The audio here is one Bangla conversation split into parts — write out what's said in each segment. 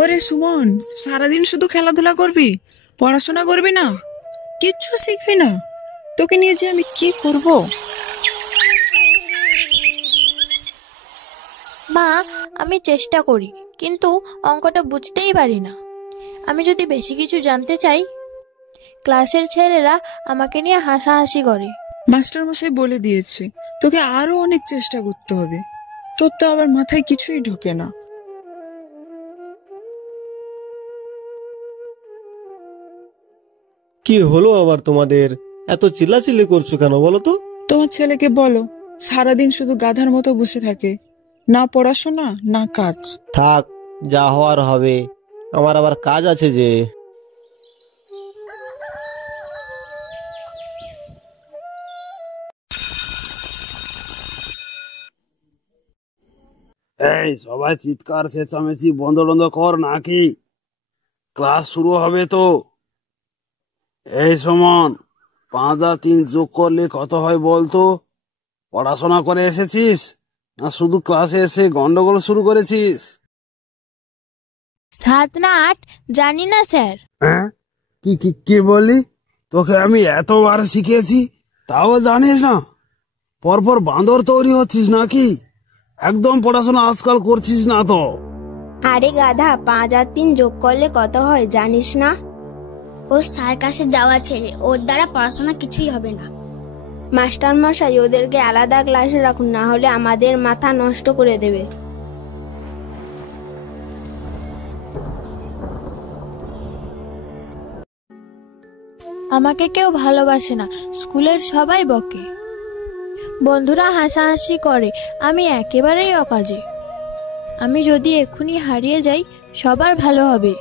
ওরে সুমন, সারাদিন শুধু খেলাধুলা করবি, পড়াশোনা করবি না, কিচ্ছু শিখবি না? তোকে নিয়ে যে আমি কি করব। মা, আমি চেষ্টা করি, কিন্তু অঙ্কটা বুঝতেই পারি না। আমি যদি বেশি কিছু জানতে চাই, ক্লাসের ছেলেরা আমাকে নিয়ে হাসাহাসি করে। মাস্টার মশাই বলে দিয়েছে তোকে আরো অনেক চেষ্টা করতে হবে। তোর তো আবার মাথায় কিছুই ঢোকে না। কি হলো আবার তোমাদের? এত চিল্লাচিল্লি করছো কেন বলো তো? তোমার ছেলেকে বলো সারাদিন শুধু গাধার মতো বসে থাকে, না পড়াশোনা না কাজ। থাক, যা হওয়ার হবে। আমার আবার কাজ আছে যে। এই সবাই চিৎকার চেঁচামেচি বন্ধ বন্ধ কর, নাকি ক্লাস শুরু হবে তো। এই সুমন, 5 আর 3 যোগ করলে কত হয় বলতো? পড়াশোনা করে এসেছিস না শুধু ক্লাসে এসে গন্ডগোল শুরু করেছিস? 7 না 8 জানি না স্যার। হ্যাঁ, কি কি কি বললি? তোকে আমি এতবার শিখিয়েছি তাও জানিস না? পরপর বাঁদর তৈরি হচ্ছিস নাকি? একদম পড়াশোনা আজকাল করছিস না তো। আরে গাধা, 5 আর 3 যোগ করলে কত হয় জানিস না? ও সার্কাসে যাওয়া ছেলে, ওর দ্বারা পড়াশোনা কিছুই হবে না। মাস্টার মশাই, ওদেরকে আলাদা ক্লাসে রাখুন, না হলে আমাদের মাথা নষ্ট করে দেবে। আমাকে কেউ ভালোবাসে না, স্কুলের সবাই বকে, বন্ধুরা হাসাহাসি করে, আমি একেবারেই অকাজে। আমি যদি এক্ষুনি হারিয়ে যাই, সবার ভালো হবে।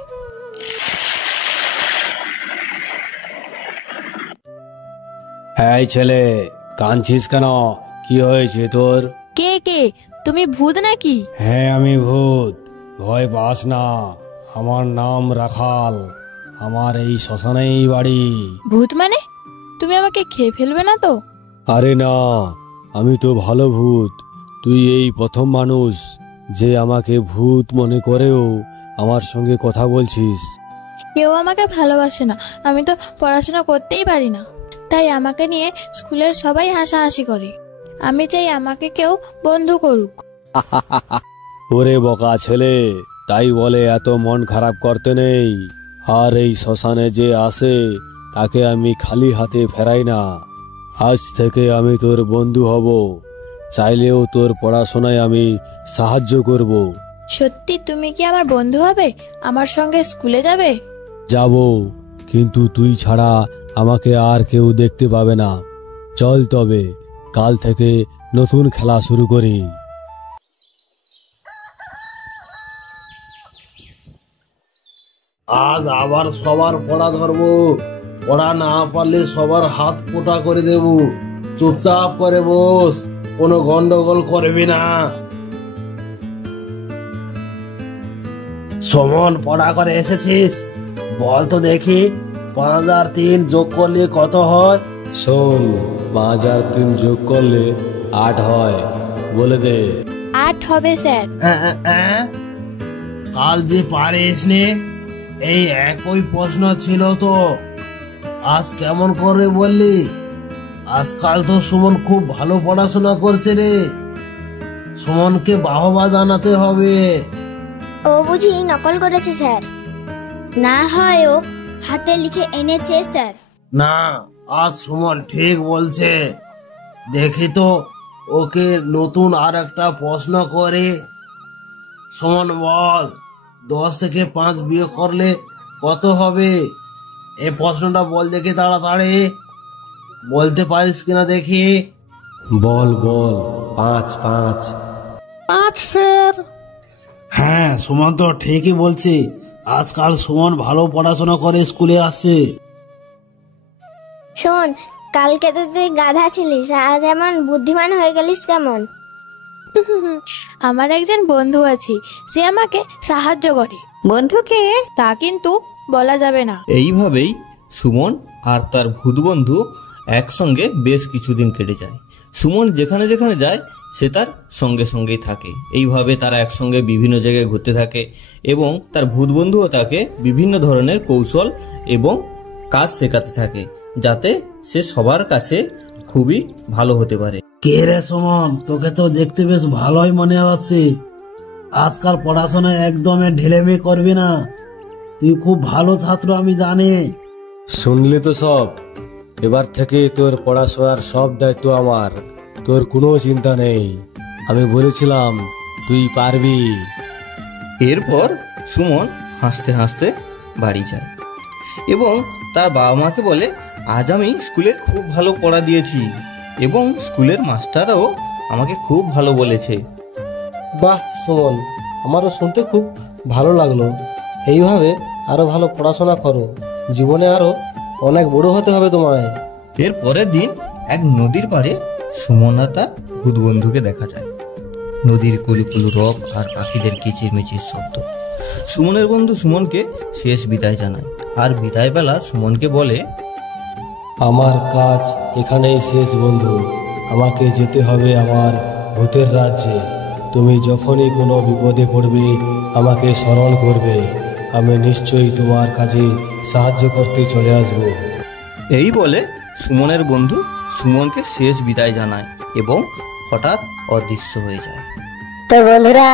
এই ছেলে, কাঁদছিস কেন? কি হয়েছে তোর? কে কে? তুমি ভূত নাকি? হ্যাঁ, আমি ভূত। ভয় পাস না, আমার নাম রাখাল। আমার এই শ্মশানেই বাড়ি। ভূত মানে? তুমি আমাকে খেয়ে ফেলবে না তো? আরে না, আমি তো ভালো ভূত। তুই এই প্রথম মানুষ যে আমাকে ভূত মনে করেও আমার সঙ্গে কথা বলছিস। কেউ আমাকে ভালোবাসে না, আমি তো পড়াশোনা করতেই পারি না, তাই আমাকে নিয়ে স্কুলের সবাই হাসাহাসি করে। আমি চাই আমাকে কেউ বন্ধু করুক। ওরে বোকা ছেলে, তাই বলে এত মন খারাপ করতে নেই। আর এই শ্মশানে যে আসে তাকে আমি খালি হাতে ফেরাই না। আজ থেকে আমি তোর বন্ধু হব, চাইলেও তোর পড়াশোনায় আমি সাহায্য করব। সত্যি তুমি কি আমার বন্ধু হবে? আমার সঙ্গে স্কুলে যাবে? যাব, কিন্তু তুই ছাড়া আমাকে আর কেউ দেখতে পাবে না। চল তবে, কাল থেকে নতুন খেলা শুরু করি। আজ আবার সবার পড়া ধরবো। পড়া না পারলে সবার হাত পোটা করে দেব। চুপচাপ করে বস, কোনো গন্ডগোল করবি না। সুমন, পড়া করে এসেছিস? বল তো দেখি, 5 আর 3 যোগ করলে কত হয়? শোন, 5 আর 3 যোগ করলে 8 হয়, বলে দে। 8 হবে স্যার। কাল যে পারিস নে, এই একই প্রশ্ন ছিল তো, আজ কেমন করে বললি? আজকাল তো সুমন খুব ভালো পড়াশোনা করছে রে। সুমনকে বাহবা জানাতে হবে। ও বুঝি নকল করেছে স্যার? না হয় ও হাতে লিখে এনেছে স্যার। না, আজ সুমন ঠিক বলছে। দেখি তো ওকে নতুন আর একটা প্রশ্ন করে। সুমন বল, 10 থেকে 5 বিয়োগ করলে কত হবে? এই প্রশ্নটা বল দেখি তাড়াতাড়ি। বলতে পারিস কিনা দেখি। বল বল, 5 5। 5 স্যার। হ্যাঁ, সুমন তো ঠিকই বলছে। আজকাল সুমন ভালো পড়াশোনা করে স্কুলে আসছে। শোন, কালকে তো তুই গাধা ছিলিস, আজ এমন বুদ্ধিমান হয়ে গেলিস কেমন? আমার একজন বন্ধু আছে, সে আমাকে সাহায্য করে। বন্ধুকে তা কিন্তু বলা যাবে না। এইভাবেই সুমন আর তার ভূত বন্ধু একসঙ্গে বেশ কিছুদিন কেটে যায়। সুমন যেখানে যেখানে যায় সে তার সঙ্গে সঙ্গেই থাকে। এইভাবে তারা একসঙ্গে বিভিন্ন জায়গায় ঘুরতে থাকে এবং তার ভূত বন্ধুও তাকে বিভিন্ন ধরনের কৌশল এবং কাজ শেখাতে থাকে, যাতে সে সবার কাছে খুবই ভালো হতে পারে। কে রে সুমন, তোকে তো দেখতে বেশ ভালোই মনে হচ্ছে। আজকাল পড়াশোনায় একদম ঢিলেমি করবি না, তুই খুব ভালো ছাত্র আমি জানি। শুনলি তো সব, এবার থেকে তোর পড়াশোনার সব দায়িত্ব আমার, তোর কোনো চিন্তা নেই। আমি বলেছিলাম তুই পারবি। এরপর সুমন হাসতে হাসতে বাড়ি যায় এবং তার বাবা মাকে বলে, আজ আমি স্কুলে খুব ভালো পড়া দিয়েছি এবং স্কুলের মাস্টারও আমাকে খুব ভালো বলেছে। বাহ সুমন, আমারও শুনতে খুব ভালো লাগলো। এইভাবে আরো ভালো পড়াশোনা করো, জীবনে আরো অনেক বড় হতে হবে তোমায়। এর পরের দিন এক নদীর পাড়ে সুমন আর তার ভূত বন্ধুকে দেখা যায়। নদীর কুলুকুলু রব আর পাখিদের কিচিরমিচির শব্দ। সুমনের বন্ধু সুমনকে শেষ বিদায় জানায় আর বিদায় বেলা সুমনকে বলে, আমার কাজ এখানেই শেষ বন্ধু, আমাকে যেতে হবে আমার ভূতের রাজ্যে। তুমি যখনই কোনো বিপদে পড়বে আমাকে স্মরণ করবে, আমি নিশ্চয়ই তোমার কাজে সাহায্য করতে চলে আসব। এই বলে সুমনের বন্ধু সুমনকে শেষ বিদায় জানায় এবং হঠাৎ অদৃশ্য হয়ে যায়। তো বন্ধুরা,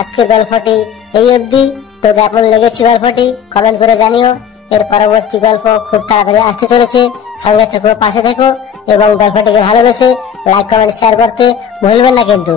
আজকের গল্পটি এই অবধি। তো কেমন লেগেছে গল্পটি কমেন্ট করে জানিও। এর পরবর্তী গল্প খুব তাড়াতাড়ি আসতে চলেছে, সঙ্গে থেকো, পাশে থেকো এবং গল্পটিকে ভালোবেসে লাইক কমেন্ট শেয়ার করতে ভুলবেন না কিন্তু।